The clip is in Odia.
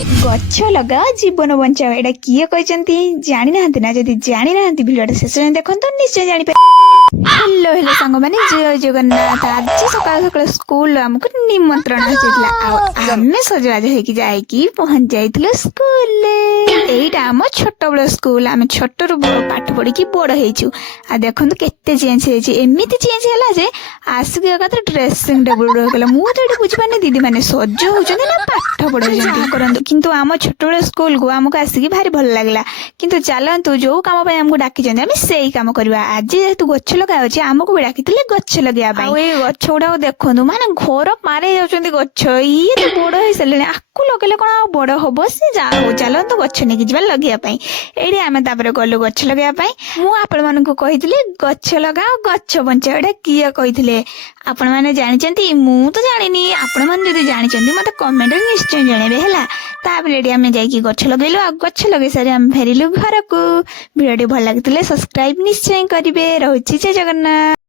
ଗଛ ଲଗାଅ ଜୀବନ ବଞ୍ଚାଅ ଏଇଟା କିଏ କହିଛନ୍ତି ଜାଣିନାହାନ୍ତି ନା? ଯଦି ଜାଣିନାହାନ୍ତି ଭିଡ଼ିଓଟା ଶେଷ ଯାଏଁ ଦେଖନ୍ତୁ ନିଶ୍ଚୟ ଜାଣିପାରିବେ। ହ୍ୟାଲୋ ହ୍ୟାଲୋ ସାଙ୍ଗମାନେ, ଜୟ ଜଗନ୍ନାଥ। ଆଜି ସକାଳୁ ସକାଳୁ ସ୍କୁଲ ଆମକୁ ନିମନ୍ତ୍ରଣ ଆସିଥିଲା, ଆଉ ଆମେ ସଜବାଜ ହେଇକି ଯାଇକି ପହଞ୍ଚି ଯାଇଥିଲୁ ସ୍କୁଲରେ। ଏଇଟା ଆମ ଛୋଟ ବେଳ ସ୍କୁଲ। ଆମେ ଛୋଟରୁ ପାଠ ପଢିକି ବଡ ହେଇଛୁ। ଆଉ ଦେଖନ୍ତୁ କେତେ ଚେଞ୍ଜ ହେଇଛି। ଏମିତି ଚେଞ୍ଜ ହେଲା ଯେ ଆସିକି ଏକାଥରେ ଡ୍ରେସିଂ ଟେବୁଲ ରହିଗଲା। ମୁଁ ତ ଏଠି ବୁଝିପାରୁନି ଦିଦି ମାନେ ସଜ ହଉଛନ୍ତି ନା ପାଠ ପଢଉଛନ୍ତି କରନ୍ତୁ, କିନ୍ତୁ ଆମ ଛୋଟବେଳ ସ୍କୁଲକୁ ଆମକୁ ଆସିକି ଭାରି ଭଲ ଲାଗିଲା। କିନ୍ତୁ ଚାଲନ୍ତୁ ଯୋଉ କାମ ପାଇଁ ଆମକୁ ଡାକିଛନ୍ତି ଆମେ ସେଇ କାମ କରିବା। ଆଜି ଯେହେତୁ ଗଛ ଲଗା ଅଛି, ଆମକୁ ବି ଡାକିଥିଲେ ଗଛ ଲଗେଇବା ପାଇଁ। ଆଉ ଏଇ ଗଛ ଗୁଡାକ ଦେଖନ୍ତୁ, ମାନେ ଘର ମାରେଇ ଯାଉଛନ୍ତି ଗଛ। ଇଏ ତ ବଡ ହେଇସାରିଲେଣି, ଆକୁ ଲଗେଇଲେ କଣ ଆଉ ବଡ ହବ? ସେ ଯାହା ହଉ, ଚାଲନ୍ତୁ ଗଛ ନେଇକି ଯିବା ଲଗେଇବା ପାଇଁ। ଏଇଠି ଆମେ ତାପରେ ଗଲୁ ଗଛ ଲଗେଇବା ପାଇଁ। ମୁଁ ଆପଣ ମାନଙ୍କୁ କହିଥିଲି ଗଛ ଲଗାଅ ଗଛ ବଞ୍ଚାଅ। ଏଇଟା କିଏ କହିଥିଲେ ଆପଣ ମାନେ ଜାଣିଛନ୍ତି? ମୁଁ ତ ଜାଣିନି। ଆପଣ ମାନେ ଯଦି ଜାଣିଛନ୍ତି ମତେ କମେଣ୍ଟରେ ନିଶ୍ଚୟ ଜଣେଇବେ ହେଲା। ତାପରେ ଏଠି ଆମେ ଯାଇକି ଗଛ ଲଗେଇଲୁ। ଆଉ ଗଛ ଲଗେଇ ସାରି ଆମେ ଫେରିଲୁ ଘରକୁ। ଭିଡିଓଟି ଭଲ ଲାଗିଥିଲେ ସବସ୍କ୍ରାଇବ ନିଶ୍ଚୟ କରିବେ। ରହୁଛି ଜୟ ଜଗନ୍ନାଥ।